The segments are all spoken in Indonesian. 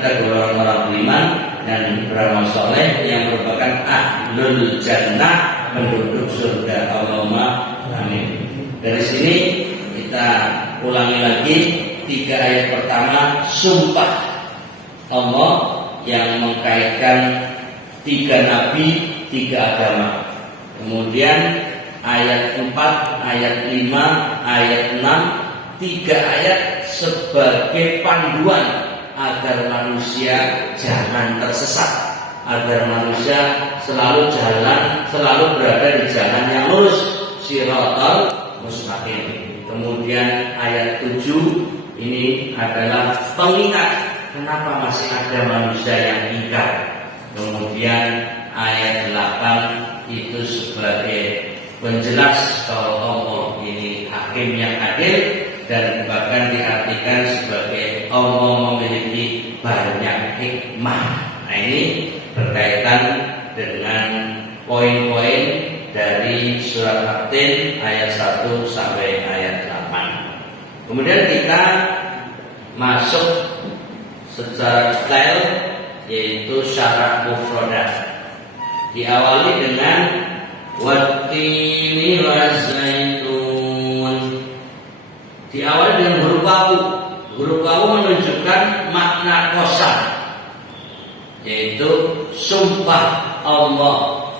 kita golongan orang beriman dan beramal soleh yang merupakan ahlul jannah, penduduk surga. Allahumma amin. Dari sini kita ulangi lagi 3 ayat pertama, sumpah Allah yang mengkaitkan 3 nabi, 3 agama. Kemudian ayat 4, ayat 5, ayat 6, 3 ayat sebagai panduan agar manusia jangan tersesat, agar manusia selalu berada di jalan yang lurus, shiratal mustaqim. Kemudian ayat 7 ini adalah pengingat kenapa masih ada manusia yang ingkar. Kemudian ayat 8 itu sebagai penjelas kalau Allah ini hakim yang adil, dan bahkan diartikan sebagai Allah memiliki banyak hikmah. Nah, ini berkaitan dengan poin-poin dari surat At-Tin ayat 1 sampai ayat 8. Kemudian kita masuk secara detail yaitu syarah mufradat. Diawali dengan wattini wazaitun. Diawali dengan huruf wawu. Huruf wawu menunjukkan makna qasam, yaitu sumpah Allah.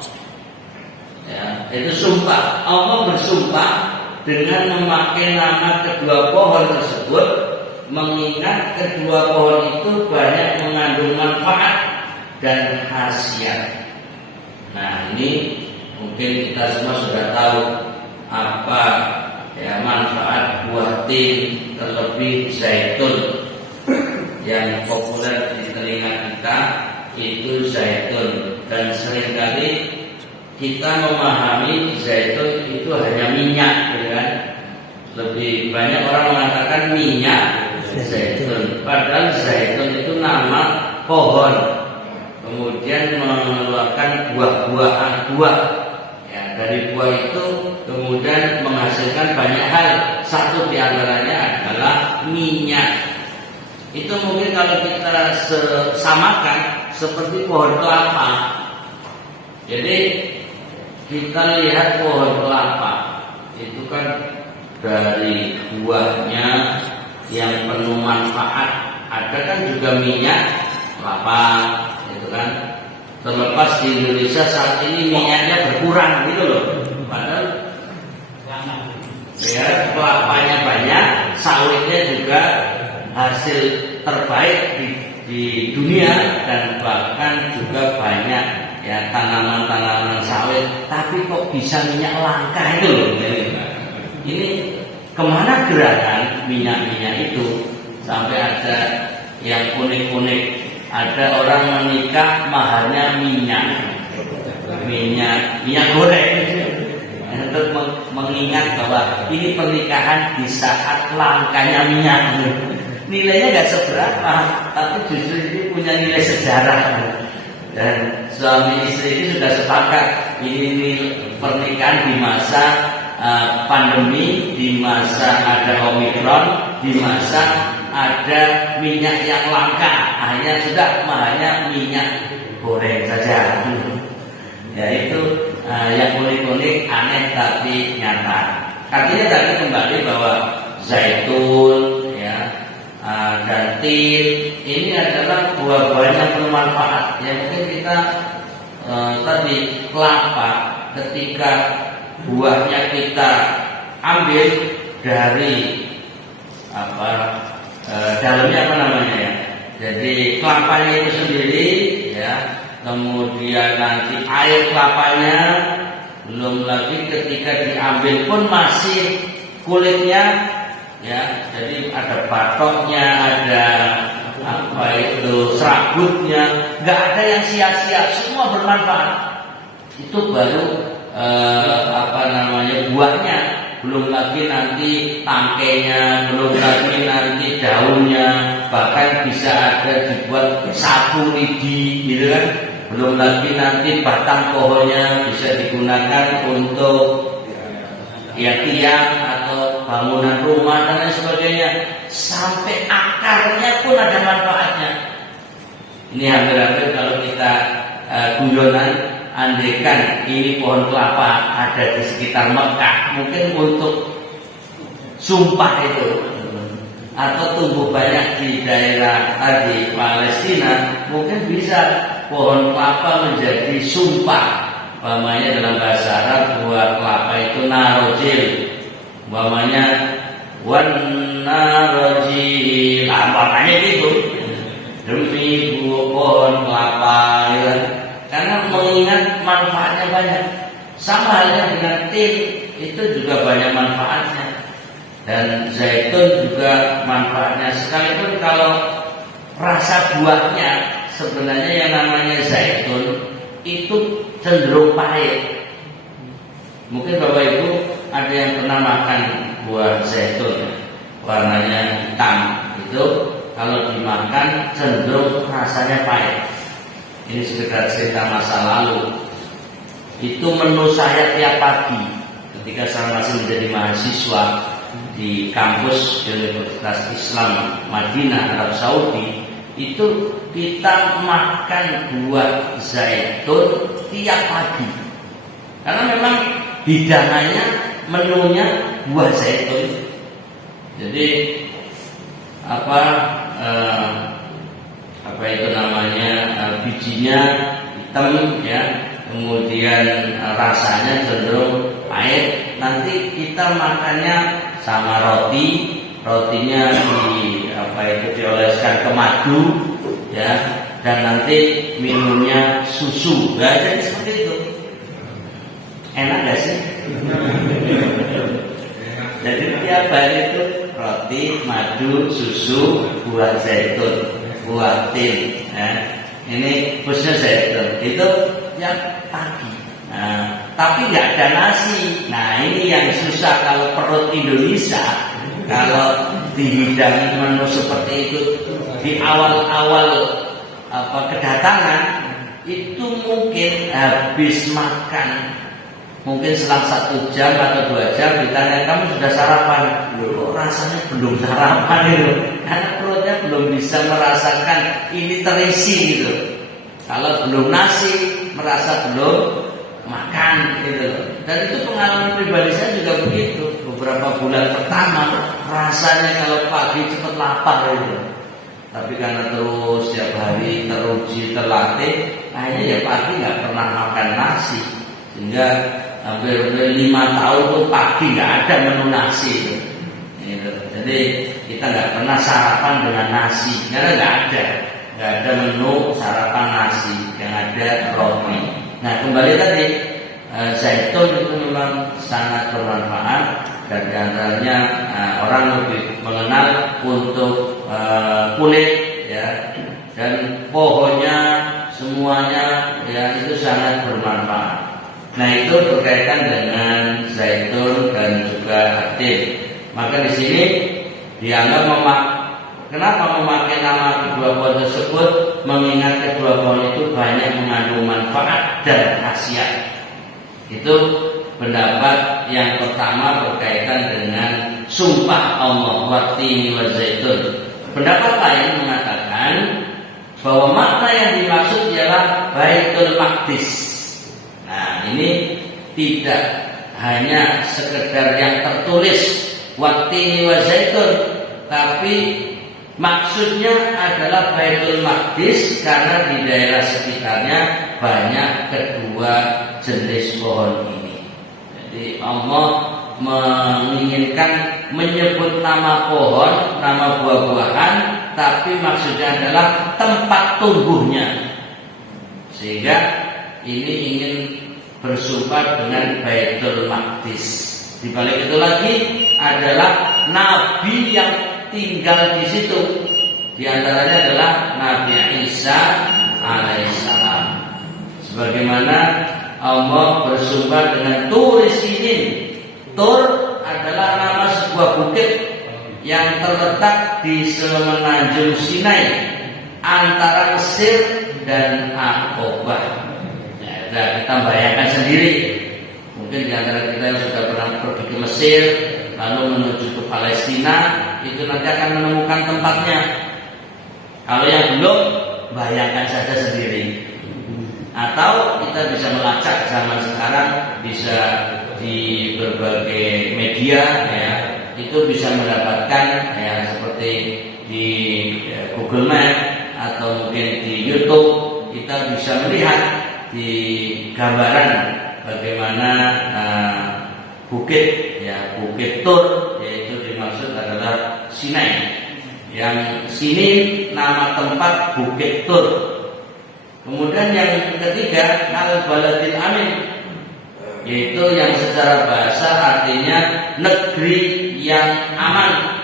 Ya, itu sumpah. Allah bersumpah dengan memakai nama kedua pohon tersebut, mengingat kedua pohon itu banyak mengandung manfaat dan khasiat. Nah, ini mungkin kita semua sudah tahu apa ya manfaat buah tin, terlebih zaitun. Yang populer di telinga kita itu zaitun, dan seringkali kita memahami zaitun itu hanya minyak, kan? Lebih banyak orang mengatakan minyak zaitun, padahal zaitun itu nama pohon. Kemudian mengeluarkan buah. Ya, dari buah itu kemudian menghasilkan banyak hal. Satu diantaranya adalah minyak. Itu mungkin kalau kita samakan seperti pohon kelapa. Jadi kita lihat pohon kelapa itu kan dari buahnya yang penuh manfaat, ada kan juga minyak kelapa. Kan terlepas di Indonesia saat ini minyaknya berkurang gitu loh, padahal ya kelapanya banyak, sawitnya juga hasil terbaik di dunia, dan bahkan juga banyak ya tanaman-tanaman sawit, tapi kok bisa minyak langka itu loh. Ini kemana gerakan minyak-minyak itu sampai ada yang unik-unik. Ada orang menikah maharnya minyak goreng untuk mengingat bahwa ini pernikahan di saat langkanya minyak. Nilainya nggak seberapa, tapi justru ini punya nilai sejarah. Dan suami istri ini sudah sepakat ini pernikahan di masa pandemi, di masa ada Omikron, di masa ada minyak yang langka, hanya sudah mahalnya minyak goreng saja. Ya itu yang unik-unik, aneh tapi nyata. Artinya tadi kembali bahwa zaitun ya dan tin ini adalah buah-buahan yang bermanfaat. Yang mungkin kita tadi kelapa, ketika buahnya kita ambil dari dalamnya apa namanya ya, jadi kelapanya itu sendiri ya, kemudian nanti air kelapanya, belum lagi ketika diambil pun masih kulitnya ya, jadi ada batoknya, ada serabutnya, nggak ada yang sia-sia, semua bermanfaat. Itu baru buahnya, belum lagi nanti tangkainya, belum lagi nanti daunnya, bahkan bisa ada dibuat sapu lidi gitu kan. Belum lagi nanti batang pohonnya bisa digunakan untuk ya tiang atau bangunan rumah dan lain sebagainya. Sampai akarnya pun ada manfaatnya. Ini hampir-hampir kalau kita guyonan, andaikan ini pohon kelapa ada di sekitar Mekah, mungkin untuk sumpah itu, atau tumbuh banyak di daerah di Palestina, mungkin bisa pohon kelapa menjadi sumpah. Umpamanya dalam bahasa Arab buah kelapa itu narojil, umpamanya wan narojil, umpamanya gitu, demi pohon kelapa, ya. Karena mengingat manfaatnya banyak. Sama halnya dengan tin, itu juga banyak manfaatnya. Dan zaitun juga manfaatnya. Sekalipun kalau rasa buahnya sebenarnya yang namanya zaitun itu cenderung pahit. Mungkin Bapak Ibu ada yang pernah makan buah zaitun, warnanya hitam. Itu kalau dimakan cenderung rasanya pahit. Ini sekedar cerita masa lalu. Itu menu saya tiap pagi ketika saya masih menjadi mahasiswa di kampus Universitas Islam Madinah, Arab Saudi. Itu kita makan buah zaitun tiap pagi. Karena memang hidangannya, menunya buah zaitun. Jadi apa itu namanya, bijinya hitam ya, kemudian rasanya cenderung pahit. Nanti kita makannya sama rotinya dioleskan ke madu ya, dan nanti minumnya susu. Jadi seperti itu. Enak gak sih? Jadi tiap hari itu roti, madu, susu, buah zaitun, buah tin. Ini khususnya zaitun. Itu tiap pagi. Tapi nggak ada nasi. Nah, ini yang susah kalau perut Indonesia. Kalau dihidangi menu seperti itu di awal-awal kedatangan, itu mungkin habis makan, mungkin selang 1 jam atau 2 jam ditanya, kamu sudah sarapan? Loh, rasanya belum sarapan itu, karena perutnya belum bisa merasakan ini terisi gitu. Kalau belum nasi, merasa belum makan gitu. Dan itu pengalaman pribadi saya juga begitu. Beberapa bulan pertama rasanya kalau pagi cepat lapar gitu. Tapi karena terus setiap hari teruji, terlatih, akhirnya ya pagi nggak pernah makan nasi. Sehingga hampir 5 tahun tuh pagi nggak ada menu nasi gitu. Jadi kita nggak pernah sarapan dengan nasi, karena nggak ada menu sarapan nasi, yang ada roti. Nah, kembali tadi, zaitun itu memang sangat bermanfaat, dan diantaranya orang lebih mengenal untuk kulit ya, dan pohonnya semuanya ya itu sangat bermanfaat. Nah, itu berkaitan dengan zaitun dan juga tin. Maka di sini dianggap kenapa memakai nama kedua pohon tersebut, mengingat kedua pohon itu banyak mengandung manfaat dan khasiat. Itu pendapat yang pertama berkaitan dengan sumpah Allah, wat-tini wa zaitun. Pendapat lain mengatakan bahwa makna yang dimaksud ialah Baitul Maqdis. Nah, ini tidak hanya sekedar yang tertulis wat-tini wa zaitun, tapi maksudnya adalah Baitul Maqdis, karena di daerah sekitarnya banyak kedua jenis pohon ini. Jadi Allah menginginkan menyebut nama pohon, nama buah-buahan, tapi maksudnya adalah tempat tumbuhnya. Sehingga ini ingin bersumpah dengan Baitul Maqdis. Di balik itu lagi adalah nabi yang tinggal di situ. Di antaranya adalah Nabi Isa alaihissalam. Sebagaimana Allah bersumpah dengan Tur Sinin. Tur adalah nama sebuah bukit yang terletak di semenanjung Sinai antara Mesir dan Aqabah. Ya, kita bayangkan sendiri. Mungkin di antara kita yang sudah pernah pergi ke Mesir lalu menuju ke Palestina, itu nanti akan menemukan tempatnya. Kalau yang belum, bayangkan saja sendiri. Atau kita bisa melacak zaman sekarang, bisa di berbagai media ya, itu bisa mendapatkan ya seperti di Google Map atau mungkin di YouTube, kita bisa melihat di gambaran bagaimana bukit ya, Bukit Tur, yaitu dimaksud adalah Sinai. Yang sini nama tempat Bukit Tur. Kemudian yang ketiga Al-Baladil Amin, yaitu yang secara bahasa artinya negeri yang aman.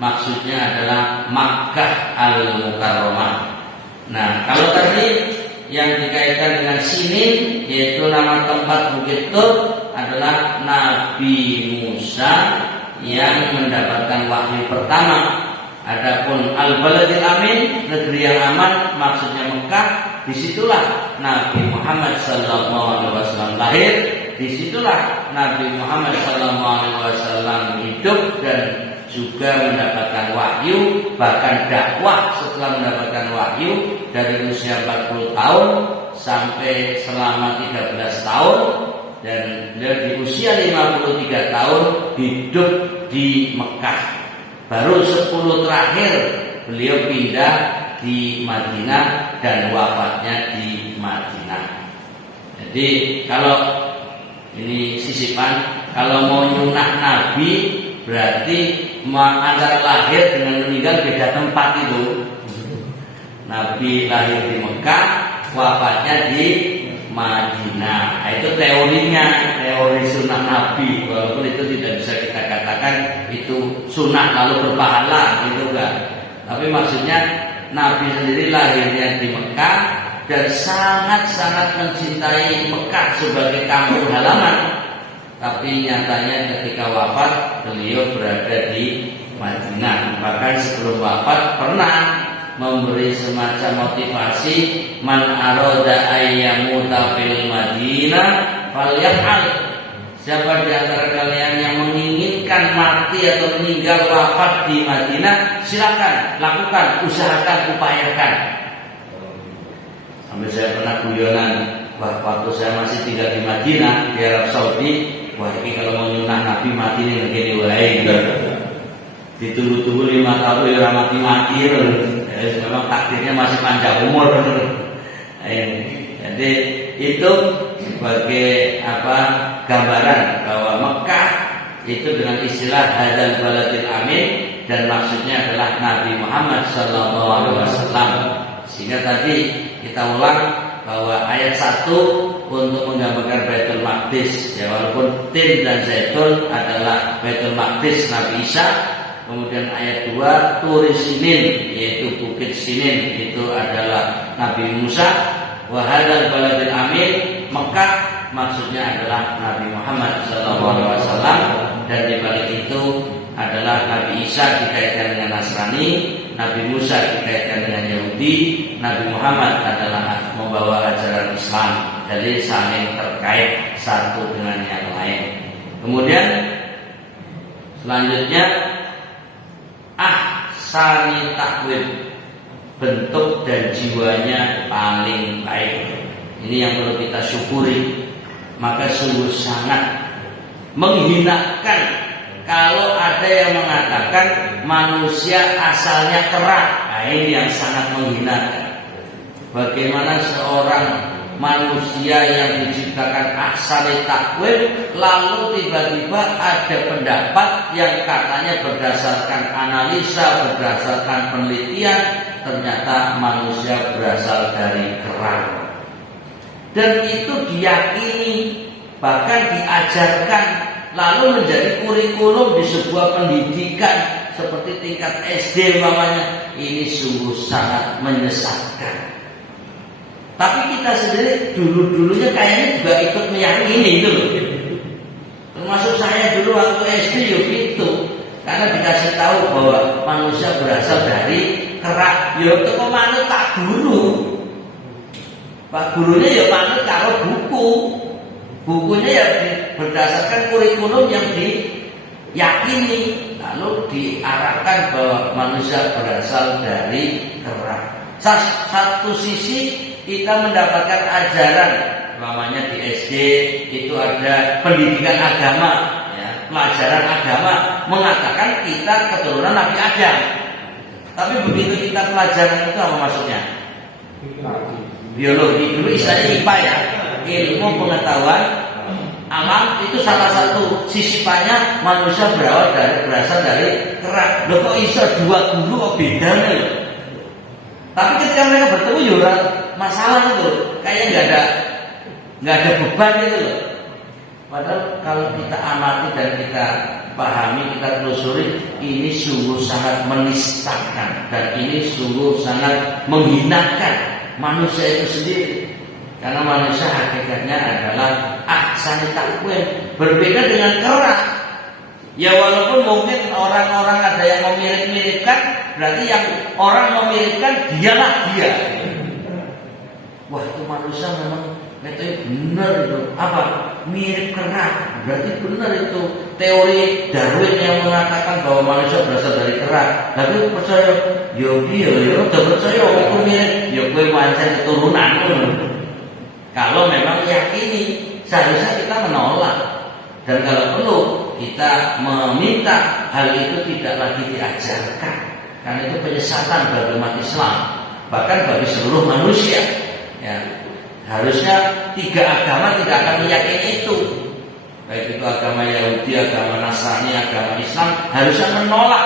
Maksudnya adalah Makkah Al-Mukarramah. Nah, kalau tadi yang dikaitkan dengan Sinin, yaitu nama tempat Bukit Tur, adalah Nabi Musa yang mendapatkan wahyu pertama. Adapun Al-Baladil Amin, negeri yang aman, maksudnya Mekah. Disitulah Nabi Muhammad SAW lahir. Disitulah Nabi Muhammad SAW hidup dan juga mendapatkan wahyu, bahkan dakwah setelah mendapatkan wahyu dari usia 40 tahun sampai selama 13 tahun, dan beliau di usia 53 tahun hidup di Mekah. Baru 10 terakhir beliau pindah di Madinah dan wafatnya di Madinah. Jadi kalau ini sisipan, kalau mau nyunah Nabi berarti antara lahir dengan meninggal beda tempat itu. Nabi lahir di Mekah, wafatnya di Madinah. Nah, itu teorinya, teori sunnah Nabi. Walaupun itu tidak bisa kita katakan itu sunnah lalu berpahala, gitu kan. Tapi maksudnya Nabi sendiri lahirnya di Mekah dan sangat-sangat mencintai Mekah sebagai kampung halaman. Tapi nyatanya ketika wafat beliau berada di Madinah. Bahkan sebelum wafat pernah memberi semacam motivasi, man arada ayyamuta fil Madinah falyaf'al. Siapa di antara kalian yang menginginkan mati atau meninggal wafat di Madinah, silakan lakukan, usahakan, upayakan. Sampai saya pernah guyonan, waktu saya masih tinggal di Madinah di Arab Saudi, wah ini kalau mau nyunah Nabi mati nih begini wae gitu. Ditunggu-tunggu 5 tahun ya mati-mati. Memang takdirnya masih panjang umur. Jadi itu sebagai gambaran bahwa Mekah itu dengan istilah hadzal baladil amin, dan maksudnya adalah Nabi Muhammad SAW. Sehingga tadi kita ulang bahwa ayat 1 untuk menggambarkan Baitul Maqdis, ya, walaupun tin dan zaitun adalah Baitul Maqdis Nabi Isa. Kemudian ayat 2 Turi Sinin, yaitu Bukit Sinin, itu adalah Nabi Musa. Wa hadzal baladil amin, Mekah maksudnya adalah Nabi Muhammad SAW. Dan di balik itu adalah Nabi Isa dikaitkan dengan Nasrani, Nabi Musa dikaitkan dengan Yahudi, Nabi Muhammad adalah membawa ajaran Islam. Jadi saling terkait satu dengan yang lain. Kemudian selanjutnya ahsani takwim, bentuk dan jiwanya paling baik. Ini yang perlu kita syukuri. Maka sungguh sangat menghinakan kalau ada yang mengatakan manusia asalnya kerak. Nah, ini yang sangat menghinakan. Bagaimana seorang manusia yang diciptakan ahsani takwim, lalu tiba-tiba ada pendapat yang katanya berdasarkan analisa, berdasarkan penelitian, ternyata manusia berasal dari kerang. Dan itu diyakini, bahkan diajarkan, lalu menjadi kurikulum di sebuah pendidikan seperti tingkat SD umpamanya. Ini sungguh sangat menyesatkan. Tapi kita sendiri dulu-dulunya kayaknya juga ikut meyakini itu loh. Termasuk saya dulu waktu SD ya gitu. Karena dikasih tahu bahwa manusia berasal dari kerak. Ya teko manut Pak Guru. Pak gurunya ya manut karo buku. Bukunya ya berdasarkan kurikulum yang diyakini. Lalu diarahkan bahwa manusia berasal dari kerak. Satu sisi kita mendapatkan ajaran, namanya di SD itu ada pendidikan agama, ya, pelajaran agama mengatakan kita keturunan Nabi Adam. Tapi begitu kita pelajaran itu apa maksudnya? Biologi, dulu istilahnya IPA ya, ilmu pengetahuan alam, itu salah satu sisipannya manusia berasal dari kerak. Loh kok iso dua guru kok beda nih? Tapi ketika mereka bertemu ya masalah itu, kayak nggak ada beban gitu loh. Padahal kalau kita amati dan kita pahami, kita telusuri, ini sungguh sangat menistakan dan ini sungguh sangat menghinakan manusia itu sendiri. Karena manusia hakikatnya adalah ahsani takwim, berbeda dengan kera. Ya walaupun mungkin orang-orang ada yang memirip-miripkan, berarti yang orang memiripkan dialah dia. Wah itu manusia memang itu benar itu. Apa? Mirip kera. Berarti benar itu teori Darwin yang mengatakan bahwa manusia berasal dari kera. Tapi percaya, yo udah percaya itu mirip, yo gue wajar keturunan. Kalau memang yakini, seharusnya kita menolak. Dan kalau perlu kita meminta hal itu tidak lagi diajarkan, karena itu penyesatan bagi umat Islam, bahkan bagi seluruh manusia. Ya, harusnya tiga agama tidak akan meyakini itu, baik itu agama Yahudi, agama Nasrani, agama Islam, harusnya menolak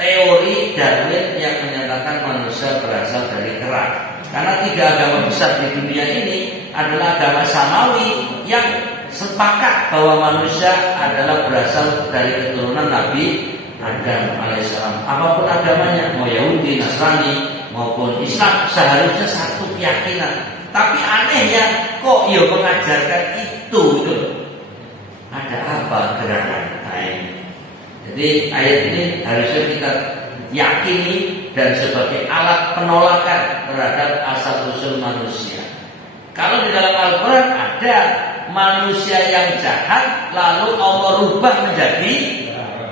teori Darwin yang menyatakan manusia berasal dari kera. Karena tiga agama besar di dunia ini adalah agama samawi yang sepakat bahwa manusia adalah berasal dari keturunan Nabi Adam alaihissalam. Apapun agamanya, mau Yahudi, Nasrani maupun Islam, seharusnya satu keyakinan. Tapi anehnya kok ya mengajarkan itu gitu. Ada apa gerangan? Nah, ini. Jadi ayat ini harusnya kita yakini dan sebagai alat penolakan terhadap asal usul manusia. Kalau di dalam Al-Quran ada manusia yang jahat lalu Allah rubah menjadi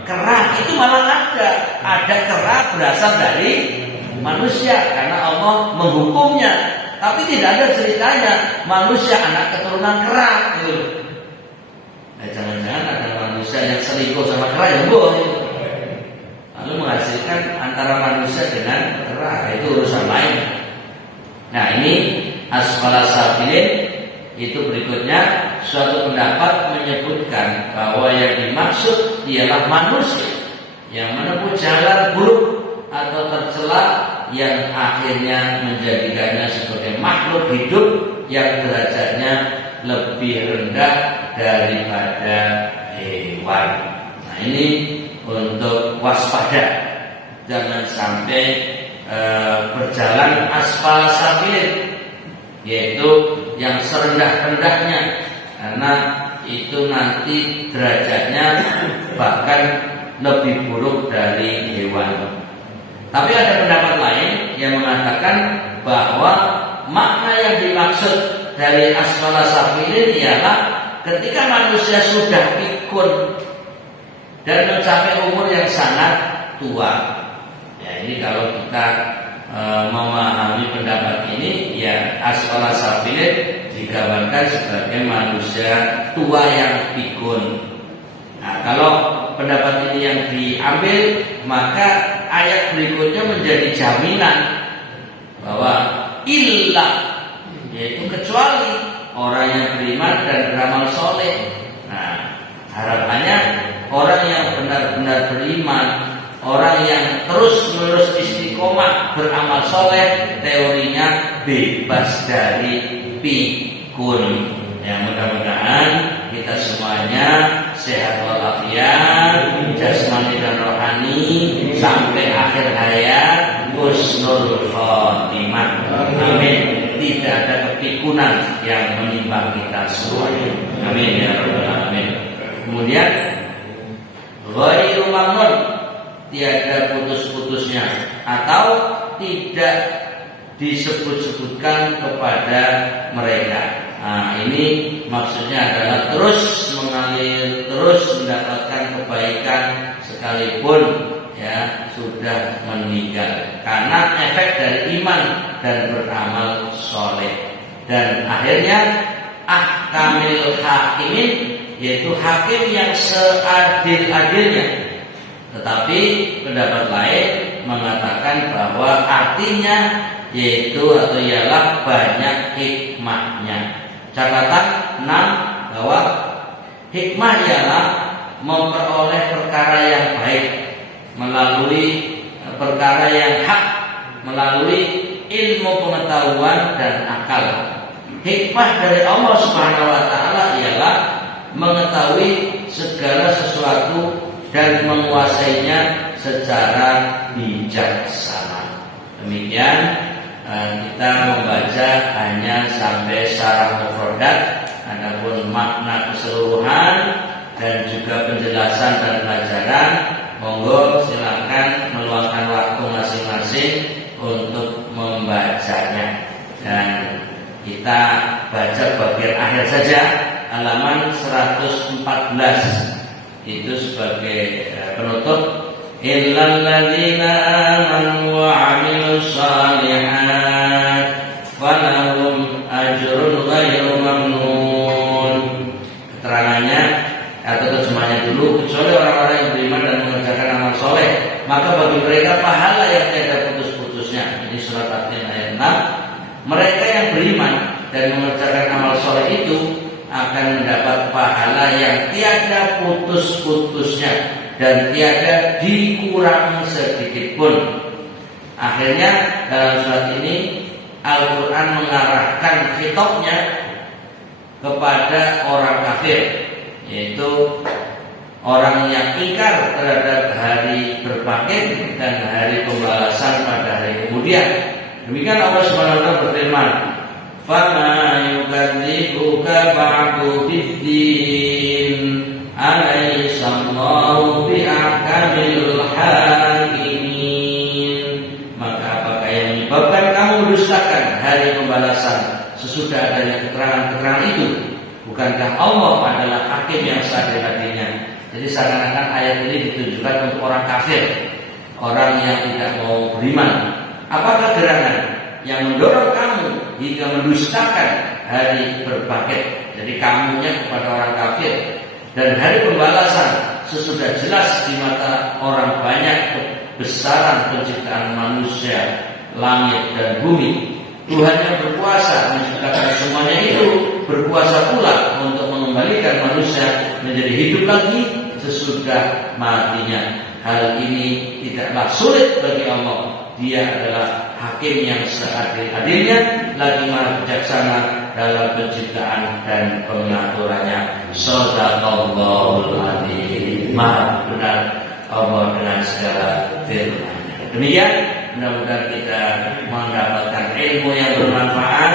kera, itu malah ada kera berasal dari manusia karena Allah menghukumnya. Tapi tidak ada ceritanya manusia anak keturunan kera gitu. Nah, jangan-jangan ada manusia yang selingkuh sama kera yang bohong, lalu menghasilkan antara manusia dengan kera, itu urusan lain. Nah ini asfala safilin. Itu berikutnya suatu pendapat menyebutkan bahwa yang dimaksud ialah manusia yang menempuh jalan buruk atau tercela yang akhirnya menjadikannya sebagai makhluk hidup yang derajatnya lebih rendah daripada hewan. Nah ini untuk waspada, jangan sampai berjalan asfal safilin, yaitu yang serendah-rendahnya, karena itu nanti derajatnya bahkan lebih buruk dari hewan. Tapi ada pendapat lain yang mengatakan bahwa makna yang dimaksud dari asfala safilin ialah ketika manusia sudah pikun dan mencapai umur yang sangat tua. Ya ini kalau kita memahami pendapat ini, ya asfala safilin digambarkan sebagai manusia tua yang pikun. Nah kalau pendapat ini yang diambil, maka ayat berikutnya menjadi jaminan bahwa illa, yaitu kecuali orang yang beriman dan beramal soleh. Nah harapannya orang yang benar-benar beriman, orang yang terus-menerus istiqomah beramal soleh, teorinya bebas dari pikun. Yang mudah-mudahan kita semuanya sehat walafiat, jasmani dan rohani sampai akhir hayat, husnul khotimah. Amin. Tidak ada kepikunan yang menimpa kita semuanya. Amin ya rabbal alamin. Kemudian ghairu mamnun, tiada putus-putusnya atau tidak disebut-sebutkan kepada mereka. Nah ini maksudnya adalah terus mengalir, terus mendapatkan kebaikan sekalipun ya sudah meninggal karena efek dari iman dan beramal soleh. Dan akhirnya ahkamil hakimin, yaitu hakim yang seadil-adilnya. Tetapi pendapat lain mengatakan bahwa artinya yaitu atau ialah banyak hikmahnya. Catatan 6 bahwa hikmah ialah memperoleh perkara yang baik melalui perkara yang hak, melalui ilmu pengetahuan dan akal. Hikmah dari Allah Subhanahu wa taala ialah mengetahui segala sesuatu dan menguasainya secara bijaksana. Demikian kita membaca hanya sampai syarah mufradat, adapun makna keseluruhan dan juga penjelasan dan pelajaran, monggo silakan meluangkan waktu masing-masing untuk membacanya. Dan kita baca bagian akhir saja, halaman 114 itu sebagai penutup. Illal ladzina amanu wa 'amilus shalihat falahum ajrun ghairu mamnun. Keterangannya atau terjemahnya dulu, kecuali orang-orang yang beriman dan mengerjakan amal soleh, maka bagi mereka pahala yang tiada putus-putusnya. Ini surat At-Tin ayat 6. Mereka yang beriman dan mengerjakan amal soleh itu akan mendapat pahala yang tiada putus-putusnya dan tiada dikurangi sedikit pun. Akhirnya dalam surat ini Al-Quran mengarahkan khitabnya kepada orang kafir, yaitu orang yang ingkar terhadap hari berbangkit dan hari pembalasan pada hari kemudian. Demikian Allah Subhanahu wa taala berfirman, "Fama yukadzibuka ba'du bid-din, alaihissallahu bi'ahkamil hakimin." Maka apakah yang menyebabkan kamu mendustakan hari pembalasan sesudah adanya keterangan-keterangan itu? Bukankah Allah adalah hakim yang seadil-adilnya? Jadi seakan-akan ayat ini ditunjukkan untuk orang kafir, orang yang tidak mau beriman. Apakah gerangan yang mendorong kamu hingga mendustakan hari berbangkit? Jadi kamunya kepada orang kafir. Dan hari pembalasan sesudah jelas di mata orang banyak kebesaran penciptaan manusia, langit dan bumi. Tuhan yang berkuasa menciptakan semuanya itu, berkuasa pula untuk mengembalikan manusia menjadi hidup lagi sesudah matinya. Hal ini tidaklah sulit bagi Allah. Dia adalah hakim yang seadil-adilnya, lagi maha bijaksana dalam penciptaan dan pengaturannya. Shadaqallahul adzim. Maha benar Allah dengan segala firman-Nya. Demikian, mudah-mudahan kita mendapatkan ilmu yang bermanfaat,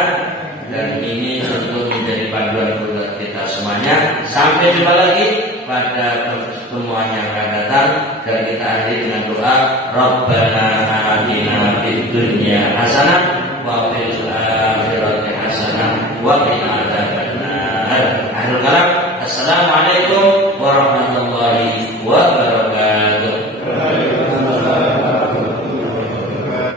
dan ini tentu menjadi panduan buat kita semuanya. Sampai jumpa lagi pada pertemuan yang akan datang, dan kita akhiri dengan doa Rabbana atina fid dunya hasanah